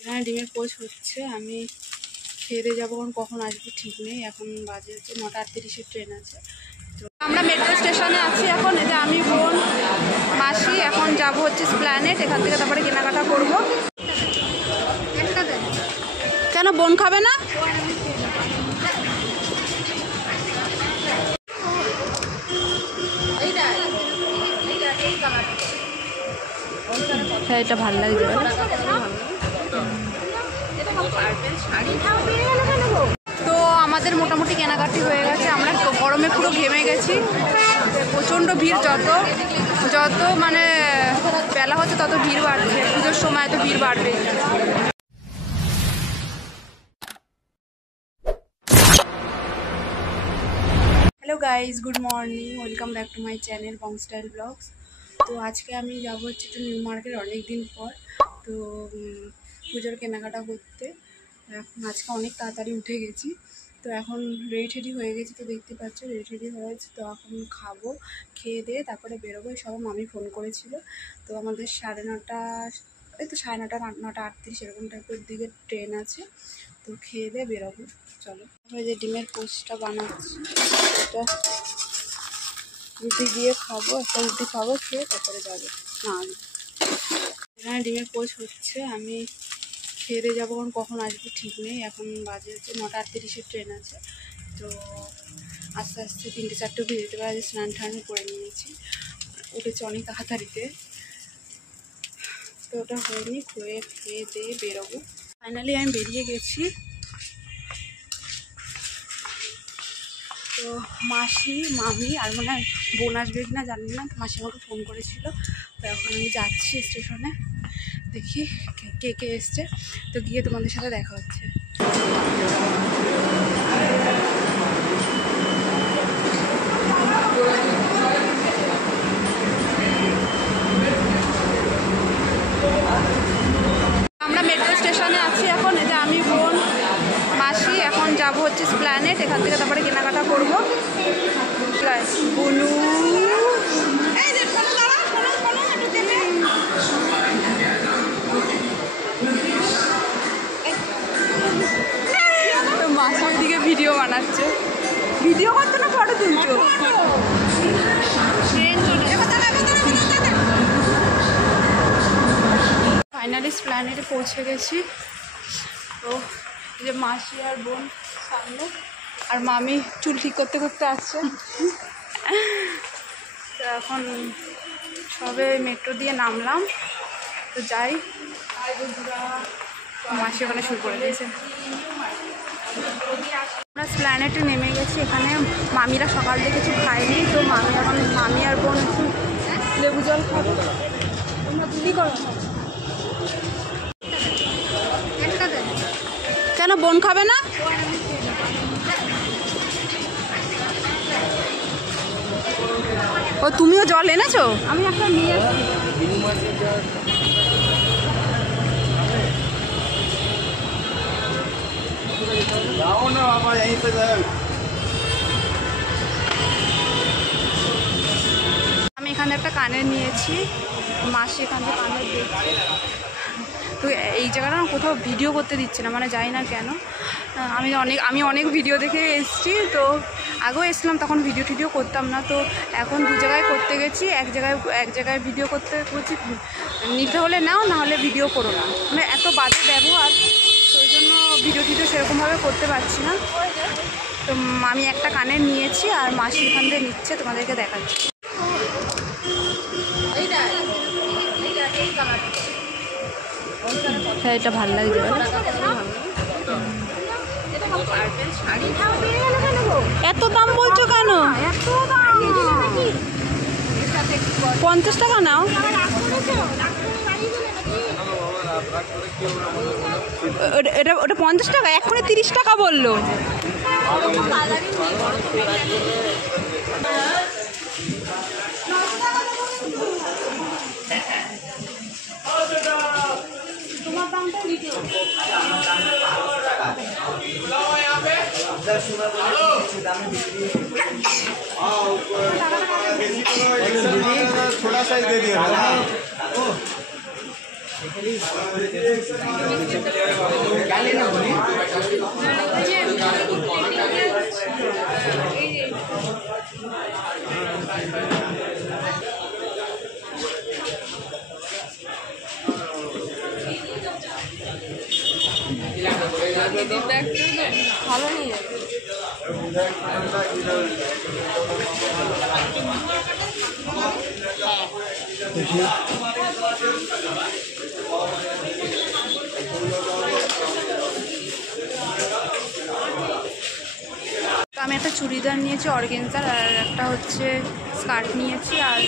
এখানে ডিমের পোচ হচ্ছে। আমি খেয়ে যাবো, কখন আসবো ঠিক নেই। এখন বাজে হচ্ছে 9:38-এর ট্রেন আছে। তো আমরা মেট্রো স্টেশনে আছি এখন। এটা আমি, বোন, মাসি। এখন যাব হচ্ছে প্ল্যানেট। এখান থেকে তারপরে কেনাকাটা করবো। কেন বোন খাবে না? হ্যাঁ, এটা ভালো লাগছে। তো আমাদের মোটামুটি কেনাকাটি হয়ে গেছে। আমরা গরমে পুরো ঘেমে গেছি। প্রচণ্ড ভিড়। যত মানে বেলা হচ্ছে তত ভিড় বাড়ছে। পুজোর সময় তো ভিড় বাড়বে। Hello guys, good morning, welcome back to my channel Bong style blogs. তো আজকে আমি যাবো হচ্ছে একটু নিউ মার্কেট অনেক দিন পর। তো পুজোর কেনাকাটা করতে। এখন আজকে অনেক তাড়াতাড়ি উঠে গেছি। তো এখন রেডি হয়ে গেছি। তো দেখতে পাচ্ছ রেডি হয়ে গেছি। তো এখন খাবো, খেয়ে দিয়ে তারপরে বেরোবো। সব মামি ফোন করেছিল। তো আমাদের 9:30, এই তো 9:30, 9:38 এরকম টাইপের দিকে ট্রেন আছে। তো খেয়ে দিয়ে বেরোবো। চলো। ওই যে ডিমের পোস্টটা বানাচ্ছি, এটা রুটি দিয়ে খাবো। একটা রুটি খাবো, খেয়ে তারপরে যাবো। না, এখানে ডিমের পোচ হচ্ছে। আমি খেয়ে যাবো, কখন আসবো ঠিক নেই। এখন বাজে হচ্ছে 9:38-এর ট্রেন আছে। তো আস্তে আস্তে 3-4 অব্দি যেতে পারে। স্নান টান করে নিয়েছি, উঠেছি অনেক তাড়াতাড়িতে। তো ওটা হয়নি, খেয়ে দিয়ে বেরোবো। ফাইনালি আমি বেরিয়ে গেছি। তো মাসি, মামি আর মনে হয় বোন আসবে কিনা জানি না। মাসি আমাকে ফোন করেছিল। তো এখন আমি যাচ্ছি স্টেশনে। দেখি কে কে এসছে। তো গিয়ে তোমাদের সাথে দেখা হচ্ছে। আমরা মেট্রো স্টেশনে আছি এখন। এটা আমি, বোন, মাসি। এখন যাব হচ্ছে প্ল্যানেট। এখান থেকে তারপরে কেনাকাটা করবো। বুনু মাসি ওইদিকে ভিডিও বানাচ্ছে। ভিডিও করতো না, ফটো তুলছো? ফাইনালি প্ল্যানেটে পৌঁছে গেছি। তো এই যে মাসি আর বোন সামনে, আর মামি চুল ঠিক করতে করতে আসছে। তো এখন সবে মেট্রো দিয়ে নামলাম। তো যাই। মাসি ওখানে শুরু করে দিয়েছে। আমরা প্ল্যানেটে নেমে গেছি। এখানে মামিরা সকাল থেকে কিছু খায়নি। তো মামি আর বোন একটু লেবু জল খাবে। তোমরা তুলি করো। কেন বোন খাবে না? ও, তুমিও জল এনেছো? আমি একটা নিয়ে এসেছি। আমি এখানে একটা কানের নিয়েছি। মাসি এখান থেকে কানের দেখছি। তো এই জায়গাটা না কোথাও ভিডিও করতে দিচ্ছে না, মানে জানি না কেন। আমি অনেক ভিডিও দেখে এসেছি। তো আগেও এসছিলাম, তখন ভিডিও করতাম না। তো এখন 2 জায়গায় করতে গেছি। এক জায়গায় ভিডিও করতে বলছি, নিতে হলে নাও, না হলে ভিডিও করো না। মানে এত বাজে ব্যবহার। তো ওই জন্য ভিডিও সেরকমভাবে করতে পারছি না। তো আমি একটা কানের নিয়েছি, আর মাসি এখান থেকে নিচ্ছে, তোমাদেরকে দেখাচ্ছি। হ্যাঁ, এটা ভালো লাগছে। এত দাম বলছো কেন? 50 টাকা নাও। ওটা 50 টাকা, এক্ষুনি 30 টাকা বললো। छोटा साइज दे दिया। ভালো নিয়ে তো আমি একটা চুড়িদার নিয়েছি অর্গেনজার, আর একটা হচ্ছে স্কার্ট নিয়েছি। আর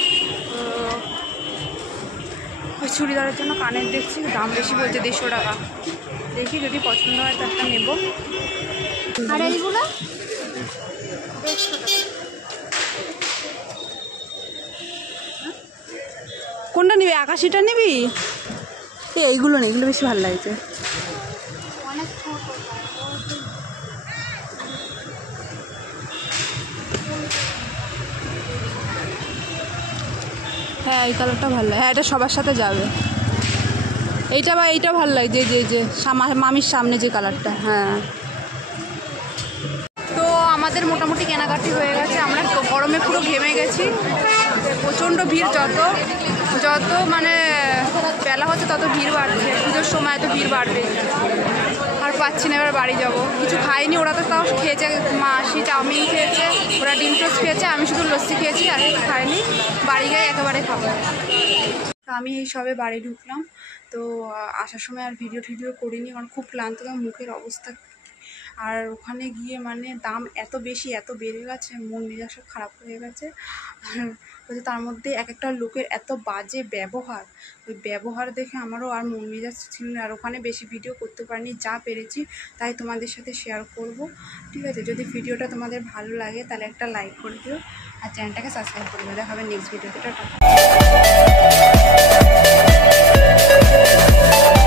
ওই চুড়িদারের জন্য কানের দেখছি, দাম বেশি বলছে 150 টাকা। দেখি যদি পছন্দ হয় তো একটা নেব। আর এইগুলো কোনটা নিবি? আকাশিটা নিবি? এইগুলো নেই, এগুলো বেশি ভালো লাগছে। হ্যাঁ এই কালারটা ভালো লাগে, হ্যাঁ এটা সবার সাথে যাবে। এইটা বা এইটা ভালো লাগছে, যে মামির সামনে যে কালারটা। হ্যাঁ তো আমাদের মোটামুটি কেনাকাটি হয়ে গেছে। আমরা গরমে পুরো ঘেমে গেছি, প্রচণ্ড ভিড়। যত মানে বেলা হচ্ছে তত ভিড় বাড়ছে, পুজোর সময় তো ভিড় বাড়বে। আর পাচ্ছি না, এবার বাড়ি যাব। কিছু খাইনি, ওরা তো তাও খেয়েছে, মাসি চাউমিন খেয়েছে, ওরা ডিম টোস্ট খেয়েছে, আমি শুধু লস্যি খেয়েছি, আর কিছু খাইনি। বাড়ি গিয়ে একেবারে খাবো। আমি এই সবে বাড়ি ঢুকলাম, তো আসার সময় আর ভিডিও করিনি, কারণ খুব ক্লান্ত, মুখের অবস্থা। আর ওখানে গিয়ে মানে দাম এত বেশি, এত বেড়ে গেছে, মন মেজাজ সব খারাপ হয়ে গেছে। আর হচ্ছে তার মধ্যে এক একটা লোকের এত বাজে ব্যবহার, ওই ব্যবহার দেখে আমারও আর মন মেজাজ ছিল না। আর ওখানে বেশি ভিডিও করতে পারিনি, যা পেরেছি তাই তোমাদের সাথে শেয়ার করব। ঠিক আছে, যদি ভিডিওটা তোমাদের ভালো লাগে তাহলে একটা লাইক করে দিও, আর চ্যানেলটাকে সাবস্ক্রাইব করে দিও। দেখা হবে নেক্সট ভিডিওতে। টাটা।